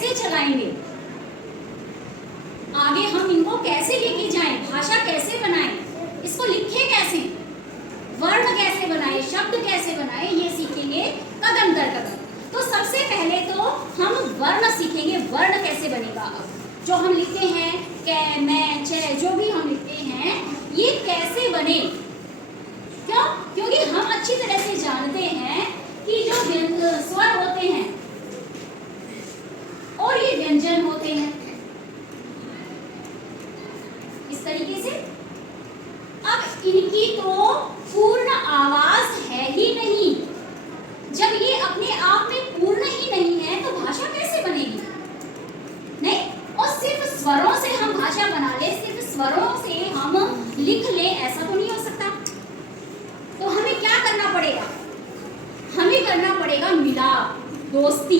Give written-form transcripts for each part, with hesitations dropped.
कैसे चलाएंगे, आगे हम इनको कैसे लेके जाएं, भाषा कैसे बनाएं, इसको लिखे कैसे, वर्ण कैसे बनाएं, शब्द कैसे बनाएं, ये सीखेंगे कदम दर कदम। तो सबसे पहले तो हम वर्ण सीखेंगे, वर्ण कैसे बनेगा। अब जो हम लिखते हैं कै मैं चे, जो भी हम लिखते हैं ये कैसे बने, क्यों? क्योंकि हम अच्छी तरह से जानते हैं कि जो स्वर होते हैं और ये व्यंजन होते हैं इस तरीके से। अब इनकी तो पूर्ण आवाज है ही नहीं, जब ये अपने आप में पूर्ण ही नहीं है तो भाषा कैसे बनेगी? नहीं, और सिर्फ स्वरों से हम भाषा बना ले, सिर्फ स्वरों से हम लिख ले, ऐसा तो नहीं हो सकता। तो हमें क्या करना पड़ेगा? हमें करना पड़ेगा मिलाप, दोस्ती।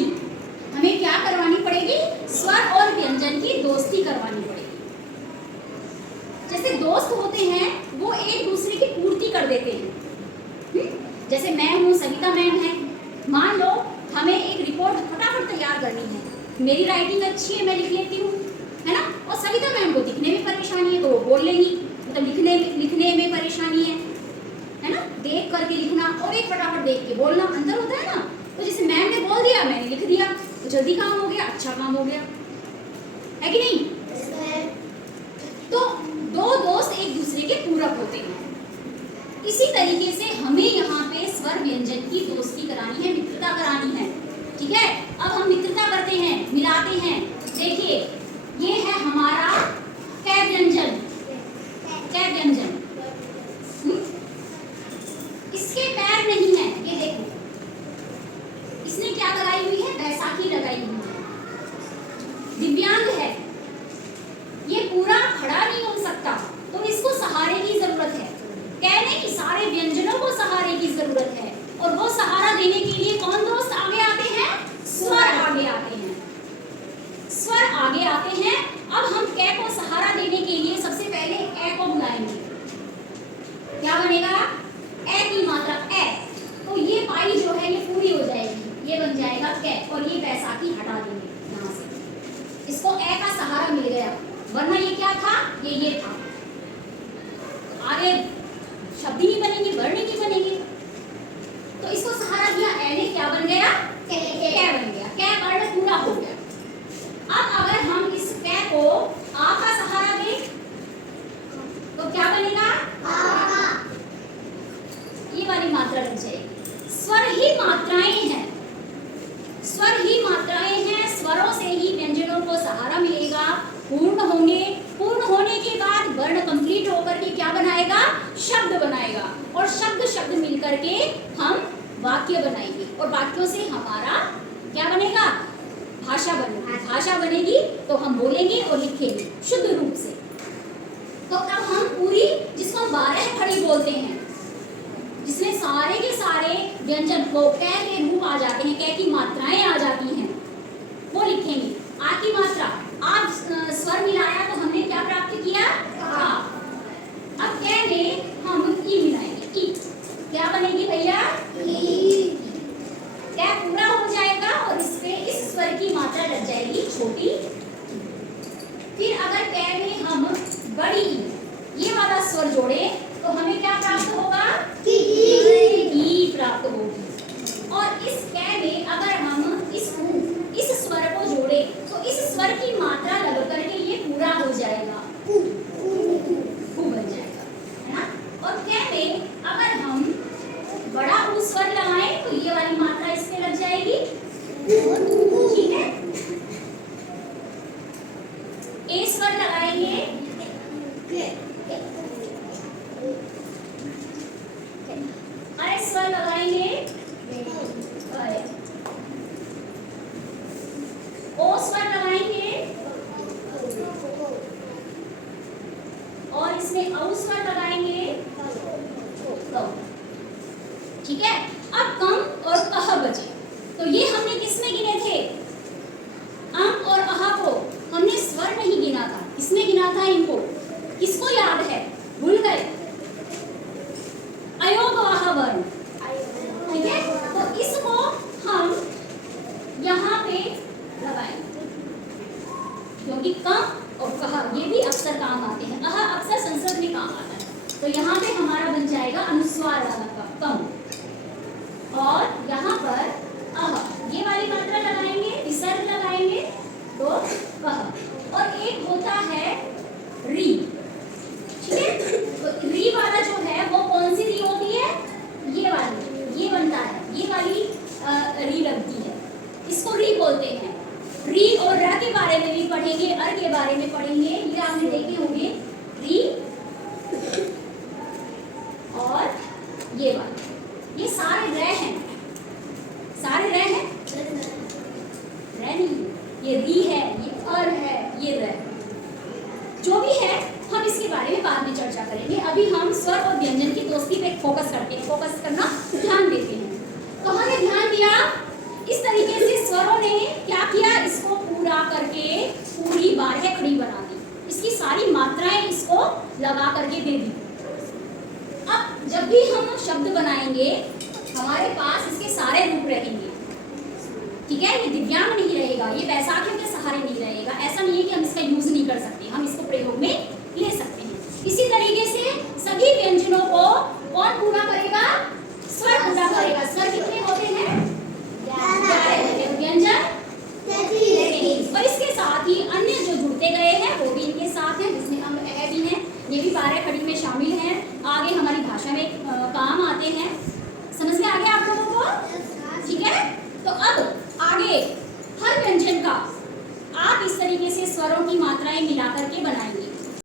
हमें क्या करवानी पड़ेगी? स्वर और व्यंजन की दोस्ती करवानी पड़ेगी। जैसे दोस्त होते हैं वो एक दूसरे की पूर्ति कर देते हैं। जैसे मैं हूँ, सविता मैम है, मान लो हमें एक रिपोर्ट फटाफट तैयार करनी है, मेरी राइटिंग अच्छी है, मैं लिख लेती हूँ, है ना, और सविता मैम को दिखने में परेशानी है तो वो बोल लेंगी, मतलब लिखने में परेशानी है ना, देख करके लिखना और एक फटाफट देख के बोलना, अंतर होता है ना। तो जैसे मैम ने बोल दिया, मैंने लिख दिया, तो जल्दी काम हो गया, अच्छा काम हो गया, है कि नहीं? तो दो दोस्त एक दूसरे के पूरक होते हैं। इसी तरीके से हमें यहाँ पे स्वर व्यंजन की दोस्ती करानी है, मित्रता करानी है, ठीक है। अब हम मित्रता करते हैं, मिलाते हैं। देखिए ये है हमारा कै व्यंजन, कै व्यंजन, इसके पैर नहीं है, ये देखो इसने क्या लगाई हुई है? बैसाखी लगाई हुई है, दिव्यांग है, ये पूरा खड़ा नहीं हो सकता, तो इसको सहारे की जरूरत है। कह नहीं, सारे व्यंजनों को सहारे की जरूरत है, और वो सहारा देने के लिए कौन दोस्त आगे आते हैं? स्वर आगे आते हैं, स्वर आगे आते हैं। अब हम कै को सहारा देने के लिए सबसे पहले ए को बुलाएंगे, क्या बनेगा? ए की मात्रा ए, तो ये पाई जो है ये पूरी हो जाएगी, ये बन जाएगा कै, और ये बैसाखी हटा देंगे यहाँ से, इसको ए का सहारा मिल गया, वरना ये क्या था? ये था, आगे शब्द ही नहीं बनेंगे, वर्ण ही नहीं बनेंगे। तो इसको सहारा दिया, ए ने क्या बन गया? कै बन गया, कै वर्ण पूरा हो गया। अब अगर हम इस कै को आ का सहारा दें तो क्या बनेगा? आ। ये वाली मात्रा लग जाएगी। स्वर ही मात्राएं हैं, स्वर ही मात्राएं हैं, स्वरों से ही व्यंजनों को सहारा मिलेगा, पूर्ण होंगे, पूर्ण होने के बाद वर्ण कंप्लीट होकर के क्या बनाएगा? शब्द बनाएगा, और शब्द मिलकर के हम वाक्य बनाएंगे, और वाक्यों से हमारा क्या बनेगा? भाषा बनेगी। भाषा बनेगी तो हम बोलेंगे और लिखेंगे शुद्ध रूप से। तो अब हम पूरी, जिसको 12 खड़ी बोलते हैं, जिसमें सारे के सारे व्यंजन को कै के रूप आ जाते हैं, कै की मात्राएं आ जाती हैं, वो लिखेंगे। आ की मात्रा, आप स्वर मिलाया तो हमने क्या प्राप्त किया? आ। अब कै में हम ई मिलाएंगे, ई, क्या बनेगी भैया? ई। कै पूरा हो जाएगा और इसपे इस स्वर की मात्रा लग जाएगी छोटी। फिर अगर कै में हम बड़ी ये वाला स्वर जोड़े तो हमें क्या प्राप्त होगा? ई प्राप्त होगी। और इस कै में अगर हम इस स्वर को जोड़े तो इस स्वर की मात्रा लग करके ये पूरा हो जाएगा, उ बन जाएगा, है ना। और कै में अगर हम बड़ा उ स्वर लगाएं तो ये वाली मात्रा इसमें लग जाएगी, ठीक है। ए स्वर लगाएंगे, अ स्वर लगाएंगे, ओ स्वर लगाएंगे, और इसमें औ स्वर लगाएंगे, ठीक है। अब कम और अह बचे, तो ये हमने किसमें गिने थे? अम और अह को हमने स्वर नहीं गिना था, किसमें गिना था इनको? किसको याद है? भूल गए? अयोग वाह वर्ण, ठीक है। तो इसको हम यहाँ पे लगाएंगे, क्योंकि कम और कह ये भी अक्सर काम आते हैं। अह अक्सर संस्कृत में काम आता है, तो यहाँ पे हमारा बन जाएगा अनुस्वार वाला कम, और यहाँ पर अह ये वाली मात्रा लगाएंगे, विसर्ग लगाएंगे तो कह। और एक होता है री, ठीक है, तो री वाला जो है वो कौन सी री होती है, ये वाली, ये बनता है, ये वाली री लगती है, इसको री बोलते हैं। री और र के बारे में भी पढ़ेंगे, अर के बारे में पढ़ेंगे, ये आपने देखे होंगे, री और ये वाले, ये सारे र हैं, सारे र हैं, र नहीं, ये री है, ये अर है, ये र, जो भी है हम इसके बारे में बाद में चर्चा करेंगे। अभी हम स्वर और व्यंजन की दोस्ती पे फोकस करते हैं, फोकस करना ध्यान देते हैं। तो हमने ध्यान दिया, इस तरीके से स्वरों ने क्या किया, इसको पूरा करके पूरी बारह खड़ी बना दी, इसकी सारी मात्राएं इसको लगा करके दे दी। अब जब भी हम शब्द बनाएंगे हमारे पास इसके सारे रूप रहेंगे, ठीक है, ये दिव्यांग नहीं रहेगा, ये बैसाखियों के सहारे नहीं रहेगा। ऐसा नहीं है कि हम इसका यूज नहीं कर सकते, हम इसको प्रयोग में ले सकते हैं। इसी तरीके से सभी व्यंजनों को कौन पूरा करेगा, स्वर पूरा करेगा। स्वर कितने होते हैं, 11 व्यंजन 33, और इसके साथ ही अन्य जो जुड़ते गए हैं वो भी इनके साथ हैं, जिसमें हम अह भी हैं, ये भी 12 खड़ी में शामिल हैं, आगे हमारी भाषा में काम आते हैं। समझ में आ गया आप लोगों को, ठीक है। तो अब आगे हर व्यंजन का आप इस तरीके से स्वरों की मात्राएं मिला करके बनाएंगे।